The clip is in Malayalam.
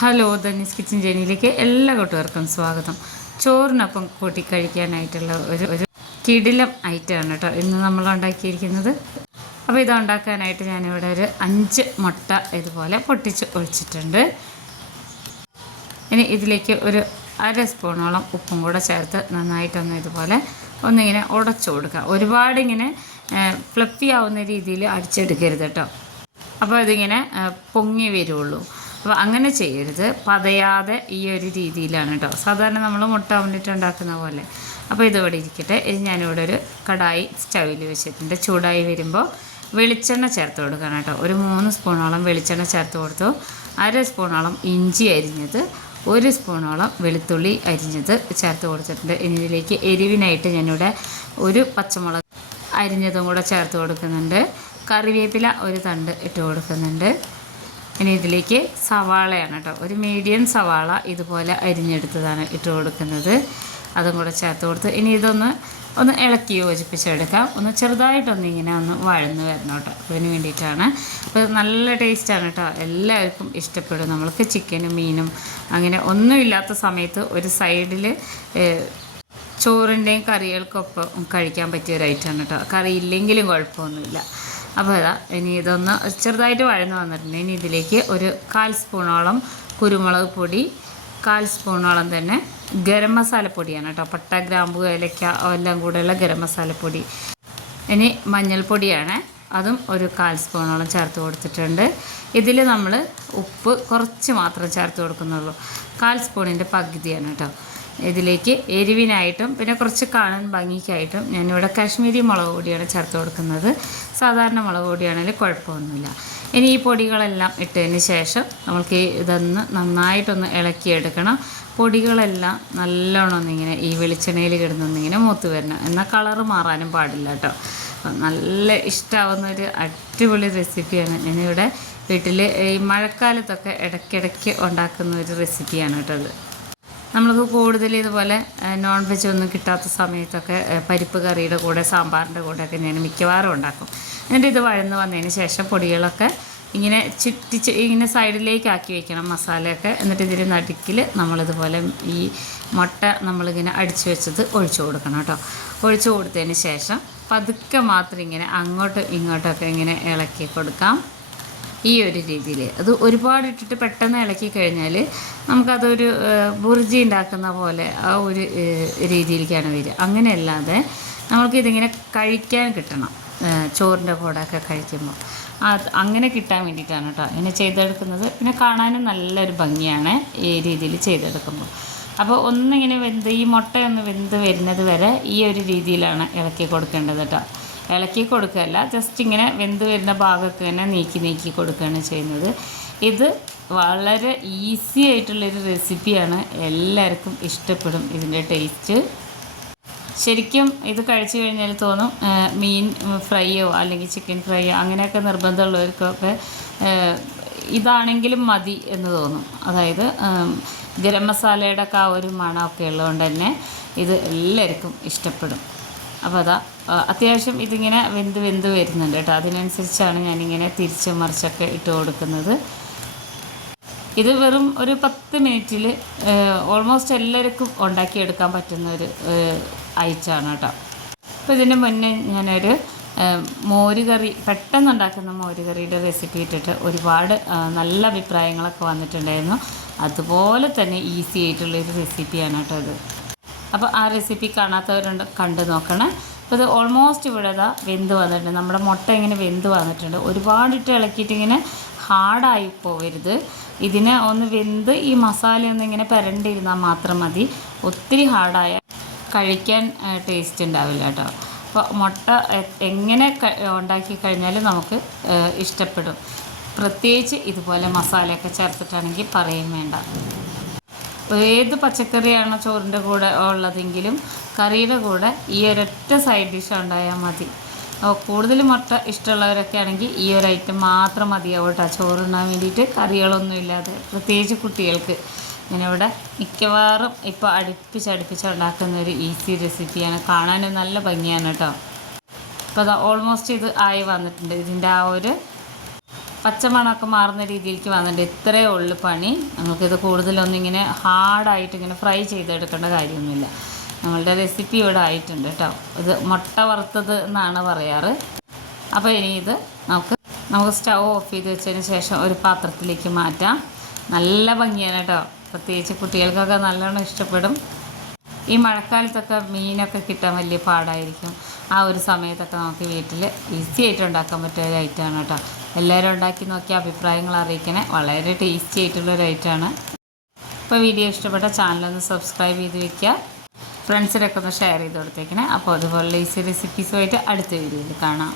ഹലോ, ധന്യസ് കിച്ചൻ ജേണിയിലേക്ക് എല്ലാ കൂട്ടുകാർക്കും സ്വാഗതം. ചോറിനൊപ്പം കൂട്ടി കഴിക്കാനായിട്ടുള്ള ഒരു കിടിലം ഐറ്റമാണ് കേട്ടോ ഇന്ന് നമ്മൾ ഉണ്ടാക്കിയിരിക്കുന്നത്. അപ്പോൾ ഇത് ഉണ്ടാക്കാനായിട്ട് ഞാനിവിടെ ഒരു 5 മുട്ട ഇതുപോലെ പൊട്ടിച്ച് ഒഴിച്ചിട്ടുണ്ട്. ഇനി ഇതിലേക്ക് ഒരു 1/2 സ്പൂണോളം ഉപ്പും കൂടെ ചേർത്ത് നന്നായിട്ടൊന്ന് ഇതുപോലെ ഒന്നിങ്ങനെ ഉടച്ചു കൊടുക്കുക. ഒരുപാട് ഇങ്ങനെ ഫ്ലഫി ആവുന്ന രീതിയിൽ അടിച്ചെടുക്കരുത് കേട്ടോ. അപ്പോൾ ഇതിങ്ങനെ പൊങ്ങി വരുള്ളൂ. അപ്പോൾ അങ്ങനെ ചെയ്യരുത്, പതയാതെ ഈ ഒരു രീതിയിലാണ് കേട്ടോ സാധാരണ നമ്മൾ മുട്ട ഓംലെറ്റ് ഉണ്ടാക്കുന്ന പോലെ. അപ്പോൾ ഇതിവിടെ ഇരിക്കട്ടെ. ഇത് ഞാനിവിടെ ഒരു കടായി സ്റ്റൗവിൽ വെച്ചിട്ടുണ്ട്. ചൂടായി വരുമ്പോൾ വെളിച്ചെണ്ണ ചേർത്ത് കൊടുക്കണം കേട്ടോ. ഒരു 3 സ്പൂണോളം വെളിച്ചെണ്ണ ചേർത്ത് കൊടുത്തു. 1/2 സ്പൂണോളം ഇഞ്ചി അരിഞ്ഞത്, 1 സ്പൂണോളം വെളുത്തുള്ളി അരിഞ്ഞത് ചേർത്ത് കൊടുത്തിട്ടുണ്ട്. ഇനി ഇതിലേക്ക് എരിവിനായിട്ട് ഞാനിവിടെ ഒരു പച്ചമുളക് അരിഞ്ഞതും കൂടെ ചേർത്ത് കൊടുക്കുന്നുണ്ട്. കറിവേപ്പില ഒരു തണ്ട് ഇട്ട് കൊടുക്കുന്നുണ്ട്. ഇനി ഇതിലേക്ക് സവാളയാണ് കേട്ടോ, ഒരു മീഡിയം സവാള ഇതുപോലെ അരിഞ്ഞെടുത്തതാണ് ഇട്ട് കൊടുക്കുന്നത്. അതും കൂടെ ചേർത്ത് കൊടുത്ത് ഇനി ഇതൊന്ന് ഇളക്കി യോജിപ്പിച്ചെടുക്കാം. ഒന്ന് ചെറുതായിട്ടൊന്ന് ഇങ്ങനെ ഒന്ന് വഴന്ന് വരണം കേട്ടോ. അതിന് വേണ്ടിയിട്ടാണ്. അപ്പോൾ നല്ല ടേസ്റ്റാണ് കേട്ടോ, എല്ലാവർക്കും ഇഷ്ടപ്പെടും. നമ്മൾക്ക് ചിക്കനും മീനും അങ്ങനെ ഒന്നുമില്ലാത്ത സമയത്ത് ഒരു സൈഡിൽ ചോറിൻ്റെയും കറികൾക്കൊപ്പം കഴിക്കാൻ പറ്റിയ ഒരു ഐറ്റമാണ് കേട്ടോ. കറി ഇല്ലെങ്കിലും കുഴപ്പമൊന്നുമില്ല. അപ്പോൾ അതാ ഇനി ഇതൊന്ന് ചെറുതായിട്ട് വഴന്ന് വന്നിട്ടുണ്ട്. ഇനി ഇതിലേക്ക് ഒരു 1/4 സ്പൂണോളം കുരുമുളക് പൊടി, 1/4 സ്പൂണോളം തന്നെ ഗരം മസാലപ്പൊടിയാണ് കേട്ടോ. പട്ട, ഗ്രാമ്പു, ഏലക്ക എല്ലാം കൂടെയുള്ള ഗരം മസാലപ്പൊടി. ഇനി മഞ്ഞൾപ്പൊടിയാണ്, അതും ഒരു 1/4 സ്പൂണോളം ചേർത്ത് കൊടുത്തിട്ടുണ്ട്. ഇതിൽ നമ്മൾ ഉപ്പ് കുറച്ച് മാത്രം ചേർത്ത് കൊടുക്കുന്നുള്ളൂ. 1/4 സ്പൂണിൻ്റെ പകുതിയാണ് കേട്ടോ. ഇതിലേക്ക് എരിവിനായിട്ടും പിന്നെ കുറച്ച് കാണാൻ ഭംഗിക്കായിട്ടും ഞാനിവിടെ കാശ്മീരി മുളക് പൊടിയാണ് ചേർത്ത് കൊടുക്കുന്നത്. സാധാരണ മുളക് പൊടിയാണെങ്കിൽ കുഴപ്പമൊന്നുമില്ല. ഇനി ഈ പൊടികളെല്ലാം ഇട്ടതിന് ശേഷം നമുക്ക് ഇതൊന്ന് നന്നായിട്ടൊന്ന് ഇളക്കിയെടുക്കണം. പൊടികളെല്ലാം നല്ലോണം ഒന്നിങ്ങനെ ഈ വെളിച്ചെണ്ണയിൽ കിടന്നൊന്നിങ്ങനെ മൂത്ത് വരണം. എന്നാൽ കളറ് മാറാനും പാടില്ല കേട്ടോ. നല്ല ഇഷ്ടമാവുന്നൊരു അടിപൊളി റെസിപ്പിയാണ്. ഞാനിവിടെ വീട്ടിൽ ഈ മഴക്കാലത്തൊക്കെ ഇടയ്ക്കിടയ്ക്ക് ഉണ്ടാക്കുന്ന ഒരു റെസിപ്പിയാണ് കേട്ടോ അത്. നമ്മൾക്ക് കൂടുതൽ ഇതുപോലെ നോൺ വെജ് ഒന്നും കിട്ടാത്ത സമയത്തൊക്കെ പരിപ്പ് കറിയുടെ കൂടെ, സാമ്പാറിൻ്റെ കൂടെയൊക്കെ ഞാൻ മിക്കവാറും ഉണ്ടാക്കും. എന്നിട്ട് ഇത് വഴന്ന് വന്നതിന് ശേഷം പൊടികളൊക്കെ ഇങ്ങനെ ചുറ്റിച്ച് ഇങ്ങനെ സൈഡിലേക്ക് ആക്കി വയ്ക്കണം മസാലയൊക്കെ. എന്നിട്ട് ഇതിന് നടുക്കിൽ നമ്മളിതുപോലെ ഈ മുട്ട നമ്മളിങ്ങനെ അടിച്ചു വെച്ചത് ഒഴിച്ചു കൊടുക്കണം കേട്ടോ. ഒഴിച്ചു കൊടുത്തതിന് ശേഷം പതുക്കെ മാത്രം ഇങ്ങനെ അങ്ങോട്ടും ഇങ്ങോട്ടൊക്കെ ഇങ്ങനെ ഇളക്കി കൊടുക്കാം. ഈ ഒരു രീതിയിൽ അത് ഒരുപാട് ഇട്ടിട്ട് പെട്ടെന്ന് ഇളക്കി കഴിഞ്ഞാൽ നമുക്കതൊരു ബുർജി ഉണ്ടാക്കുന്ന പോലെ ആ ഒരു രീതിയിലേക്കാണ് വരിക. അങ്ങനെയല്ലാതെ നമ്മൾക്കിതിങ്ങനെ കഴിക്കാൻ കിട്ടണം, ചോറിൻ്റെ കൂടെയൊക്കെ കഴിക്കുമ്പോൾ അങ്ങനെ കിട്ടാൻ വേണ്ടിയിട്ടാണ് കേട്ടോ ഇങ്ങനെ ചെയ്തെടുക്കുന്നത്. പിന്നെ കാണാനും നല്ലൊരു ഭംഗിയാണ് ഈ രീതിയിൽ ചെയ്തെടുക്കുമ്പോൾ. അപ്പോൾ ഒന്നിങ്ങനെ ഈ മുട്ടയൊന്ന് വെന്ത് വരുന്നത് വരെ ഈ ഒരു രീതിയിലാണ് ഇളക്കി കൊടുക്കേണ്ടത് കേട്ടോ. ഇളക്കി കൊടുക്കുകയല്ല, ജസ്റ്റ് ഇങ്ങനെ വെന്ത് വരുന്ന ഭാഗമൊക്കെ തന്നെ നീക്കി കൊടുക്കുകയാണ് ചെയ്യുന്നത്. ഇത് വളരെ ഈസി ആയിട്ടുള്ളൊരു റെസിപ്പിയാണ്, എല്ലാവർക്കും ഇഷ്ടപ്പെടും ഇതിൻ്റെ ടേസ്റ്റ്. ശരിക്കും ഇത് കഴിച്ചു കഴിഞ്ഞാൽ തോന്നും മീൻ ഫ്രൈയോ അല്ലെങ്കിൽ ചിക്കൻ ഫ്രൈയോ അങ്ങനെയൊക്കെ നിർബന്ധമുള്ളവർക്കൊക്കെ ഇതാണെങ്കിലും മതി എന്ന് തോന്നും. അതായത് ഗരം മസാലയുടെ ഒക്കെ ആ ഒരു മണമൊക്കെ ഉള്ളതുകൊണ്ട് തന്നെ ഇത് എല്ലാവർക്കും ഇഷ്ടപ്പെടും. അപ്പോൾ അതാ അത്യാവശ്യം ഇതിങ്ങനെ വെന്ത് വരുന്നുണ്ട് കേട്ടോ. അതിനനുസരിച്ചാണ് ഞാനിങ്ങനെ തിരിച്ച് മറിച്ചൊക്കെ ഇട്ട് കൊടുക്കുന്നത്. ഇത് വെറും ഒരു 10 മിനിറ്റിൽ ഓൾമോസ്റ്റ് എല്ലാവർക്കും ഉണ്ടാക്കിയെടുക്കാൻ പറ്റുന്ന ഒരു ഐറ്റമാണ് കേട്ടോ. അപ്പോൾ ഇതിൻ്റെ മുന്നേ ഞാനൊരു മോരുകറി, പെട്ടെന്നുണ്ടാക്കുന്ന മോരുകറിയുടെ റെസിപ്പി ഇട്ടിട്ട് ഒരുപാട് നല്ല അഭിപ്രായങ്ങളൊക്കെ വന്നിട്ടുണ്ടായിരുന്നു. അതുപോലെ തന്നെ ഈസി ആയിട്ടുള്ളൊരു റെസിപ്പിയാണ് കേട്ടോ ഇത്. അപ്പോൾ ആ റെസിപ്പി കാണാത്തവരുണ്ട്, കണ്ടു നോക്കണം. അപ്പോൾ ഇത് ഓൾമോസ്റ്റ് ഇവിടെ വെന്ത് വന്നിട്ടുണ്ട്. നമ്മുടെ മുട്ട ഇങ്ങനെ വെന്ത് വന്നിട്ടുണ്ട്. ഒരുപാടിട്ട് ഇളക്കിയിട്ട് ഇങ്ങനെ ഹാർഡായി പോവരുത്. ഇതിനെ ഒന്ന് വെന്ത് ഈ മസാല ഒന്ന് ഇങ്ങനെ പുരണ്ടിരുന്നാൽ മാത്രം മതി. ഒത്തിരി ഹാർഡായ കഴിക്കാൻ ടേസ്റ്റ് ഉണ്ടാവില്ല കേട്ടോ. അപ്പോൾ മുട്ട എങ്ങനെ ഉണ്ടാക്കി കഴിഞ്ഞാലും നമുക്ക് ഇഷ്ടപ്പെടും. പ്രത്യേകിച്ച് ഇതുപോലെ മസാലയൊക്കെ ചേർത്തിട്ടാണെങ്കിൽ പറയും വേണ്ട. ഏത് പച്ചക്കറിയാണോ ചോറിൻ്റെ കൂടെ ഉള്ളതെങ്കിലും കറിയുടെ കൂടെ ഈ ഒരൊറ്റ സൈഡ് ഡിഷ് ഉണ്ടായാൽ മതി. കൂടുതൽ മുട്ട ഇഷ്ടമുള്ളവരൊക്കെ ആണെങ്കിൽ ഈ ഒരു ഐറ്റം മാത്രം മതിയാവും കേട്ടോ ചോറുണ്ണാൻ വേണ്ടിയിട്ട്, കറികളൊന്നും ഇല്ലാതെ. പ്രത്യേകിച്ച് കുട്ടികൾക്ക് ഞാനിവിടെ മിക്കവാറും ഇപ്പോൾ അടുപ്പിച്ച് ഉണ്ടാക്കുന്ന ഒരു ഈസി റെസിപ്പിയാണ്. കാണാനും നല്ല ഭംഗിയാണ് കേട്ടോ. അപ്പോൾ അത് ഓൾമോസ്റ്റ് ഇത് ആയി വന്നിട്ടുണ്ട്. ഇതിൻ്റെ ആ ഒരു പച്ചമണമൊക്കെ മാറുന്ന രീതിയിലേക്ക് വന്നിട്ട് ഇത്രയേ ഉള്ളു പണി. നമുക്കിത് കൂടുതലൊന്നും ഇങ്ങനെ ഹാർഡായിട്ട് ഇങ്ങനെ ഫ്രൈ ചെയ്തെടുക്കേണ്ട കാര്യമൊന്നുമില്ല. നമ്മളുടെ റെസിപ്പി ഇവിടെ ആയിട്ടുണ്ട് കേട്ടോ. ഇത് മുട്ട വറുത്തത് എന്നാണ് പറയാറ്. അപ്പോൾ ഇനി ഇത് നമുക്ക് സ്റ്റൗ ഓഫ് ചെയ്ത് വെച്ചതിന് ശേഷം ഒരു പാത്രത്തിലേക്ക് മാറ്റാം. നല്ല ഭംഗിയാണ് കേട്ടോ. പ്രത്യേകിച്ച് കുട്ടികൾക്കൊക്കെ നല്ലോണം ഇഷ്ടപ്പെടും. ഈ മഴക്കാലത്തൊക്കെ മീനൊക്കെ കിട്ടാൻ വലിയ പാടായിരിക്കും. ആ ഒരു സമയത്തൊക്കെ നമുക്ക് വീട്ടിൽ ഈസി ആയിട്ട് ഉണ്ടാക്കാൻ പറ്റിയ ഒരു ഐറ്റമാണ് കേട്ടോ. എല്ലാവരും ഉണ്ടാക്കി നോക്കി അഭിപ്രായങ്ങൾ അറിയിക്കണേ. വളരെ ടേസ്റ്റി ആയിട്ടുള്ളൊരു ഐറ്റമാണ്. അപ്പോൾ വീഡിയോ ഇഷ്ടപ്പെട്ട ചാനലൊന്ന് സബ്സ്ക്രൈബ് ചെയ്ത് വയ്ക്കുക. ഫ്രണ്ട്സിനൊക്കെ ഒന്ന് ഷെയർ ചെയ്ത് കൊടുത്തേക്കണേ. അപ്പോൾ അതുപോലുള്ള ഈസി റെസിപ്പീസുമായിട്ട് അടുത്ത വീഡിയോയിൽ കാണാം.